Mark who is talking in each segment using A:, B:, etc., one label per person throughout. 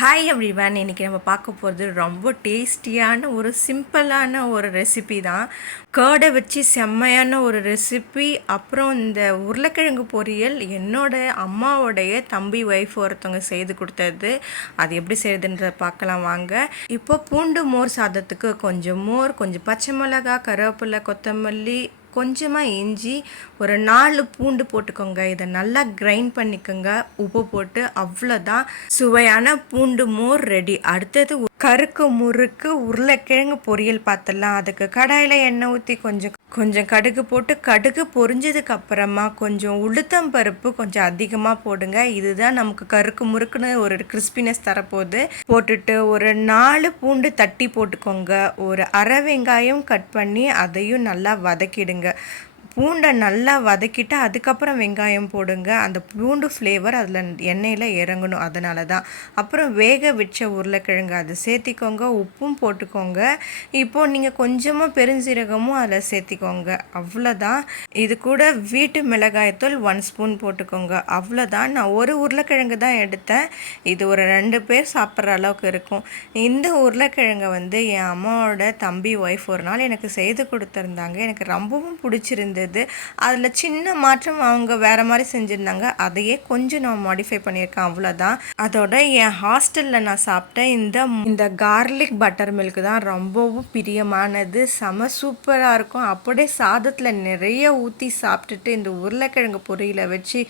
A: Hi everyone இன்றைக்கி நம்ம பார்க்க போகிறது ரொம்ப டேஸ்டியான ஒரு சிம்பிளான ஒரு ரெசிபி தான். கேர்டை வச்சு செம்மையான ஒரு ரெசிபி அப்புறம் இந்த உருளைக்கிழங்கு பொரியல் என்னோட அம்மாவோடைய தம்பி ஒய்ஃப் ஒருத்தவங்க செய்து கொடுத்தது. அது எப்படி செய்யுதுன்றதை பார்க்கலாம் வாங்க. இப்போ பூண்டு மோர் சாதத்துக்கு கொஞ்சம் மோர் கொஞ்சம் பச்சை மிளகா கருவேப்பிலை கொத்தமல்லி கொஞ்சமாக இஞ்சி ஒரு நாலு பூண்டு போட்டுக்கோங்க. இதை நல்லா கிரைண்ட் பண்ணிக்கோங்க. உப்பு போட்டு அவ்வளோதான் சுவையான பூண்டு மோர் ரெடி அடுத்தது கருக்கு முறுக்கு உருளைக்கிழங்கு பொரியல் பார்த்துடலாம் அதுக்கு கடாயில் எண்ணெய் ஊற்றி கொஞ்சம் கொஞ்சம் கடுகு போட்டு கடுகு பொரிஞ்சதுக்கு அப்புறமா கொஞ்சம் உளுத்தம் பருப்பு கொஞ்சம் அதிகமாக போடுங்க. இதுதான் நமக்கு கருக்கு முறுக்குன்னு ஒரு கிறிஸ்பினஸ் தரப்போகுது. போட்டுட்டு ஒரு நாலு பூண்டு தட்டி போட்டுக்கோங்க. ஒரு அரை வெங்காயம் கட் பண்ணி அதையும் நல்லா வதக்கிடுங்க. பூண்டை நல்லா வதக்கிட்டு அதுக்கப்புறம் வெங்காயம் போடுங்க. அந்த பூண்டு ஃப்ளேவர் அதில் எண்ணெயில் இறங்கணும். அதனால தான் அப்புறம் வேக வச்ச உருளைக்கிழங்கு அதை சேர்த்திக்கோங்க. உப்பும் போட்டுக்கோங்க. இப்போது நீங்கள் கொஞ்சமாக பெருஞ்சீரகமும் அதில் சேர்த்திக்கோங்க. அவ்வளோதான் இது கூட வீட்டு மிளகாயத்தூள் ஒன் ஸ்பூன் போட்டுக்கோங்க. அவ்வளோதான் நான் ஒரு உருளைக்கிழங்கு தான் எடுத்தேன். இது ஒரு ரெண்டு பேர் சாப்பிட்ற அளவுக்கு இருக்கும். இந்த உருளைக்கிழங்கை வந்து என் அம்மாவோட தம்பி ஒய்ஃப் ஒரு நாள் எனக்கு செய்து கொடுத்துருந்தாங்க. எனக்கு ரொம்பவும் பிடிச்சிருந்து இருந்தது. அதில் சின்ன மாற்றம் அவங்க வேறு மாதிரி செஞ்சுருந்தாங்க. அதையே கொஞ்சம் நான் மாடிஃபை பண்ணியிருக்கேன் அவ்வளோதான் அதோட என் ஹாஸ்டலில் நான் சாப்பிட்டேன் இந்த இந்த கார்லிக் பட்டர் மில்க் தான் ரொம்பவும் பிரியமானது. செம சூப்பராக இருக்கும். அப்படியே சாதத்தில் நிறைய ஊற்றி சாப்பிட்டுட்டு இந்த உருளைக்கிழங்கு பொரியலை வச்சு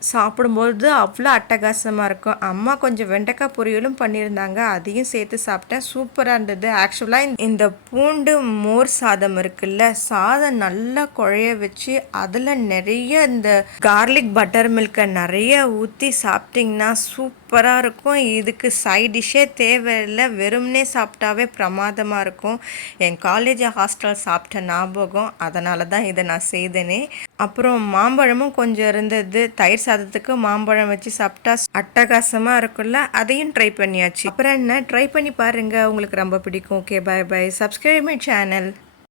A: சாப்பிடும்போது அவ்வளோ அட்டகாசமாக இருக்கும். அம்மா கொஞ்சம் வெண்டைக்காய் பொரியலும் பண்ணியிருந்தாங்க. அதையும் சேர்த்து சாப்பிட்டேன். சூப்பராக இருந்தது. ஆக்சுவலாக இந்த பூண்டு மோர் சாதம் இருக்குல்ல சாதம் நல்லா குழைய வச்சு அதில் நிறைய இந்த கார்லிக் பட்டர் மில்கை நிறைய ஊற்றி சாப்பிட்டிங்கன்னா சூப்பராக இருக்கும். இதுக்கு சைட் டிஷ்ஷே தேவையில்லை. வெறும்னே சாப்பிட்டாவே பிரமாதமாக இருக்கும். என் காலேஜ் ஹாஸ்டல் சாப்பிட்ட ஞாபகம். அதனால தான் இதை நான் செய்தேனே. அப்புறம் மாம்பழமும் கொஞ்சம் இருந்தது. தயிர் சாதத்துக்கு மாம்பழம் வச்சு சாப்பிட்டா அட்டகாசமாக இருக்கும்ல அதையும் ட்ரை பண்ணியாச்சு. அப்புறம் என்ன? ட்ரை பண்ணி பாருங்கள் உங்களுக்கு ரொம்ப பிடிக்கும். Okay bye bye subscribe my channel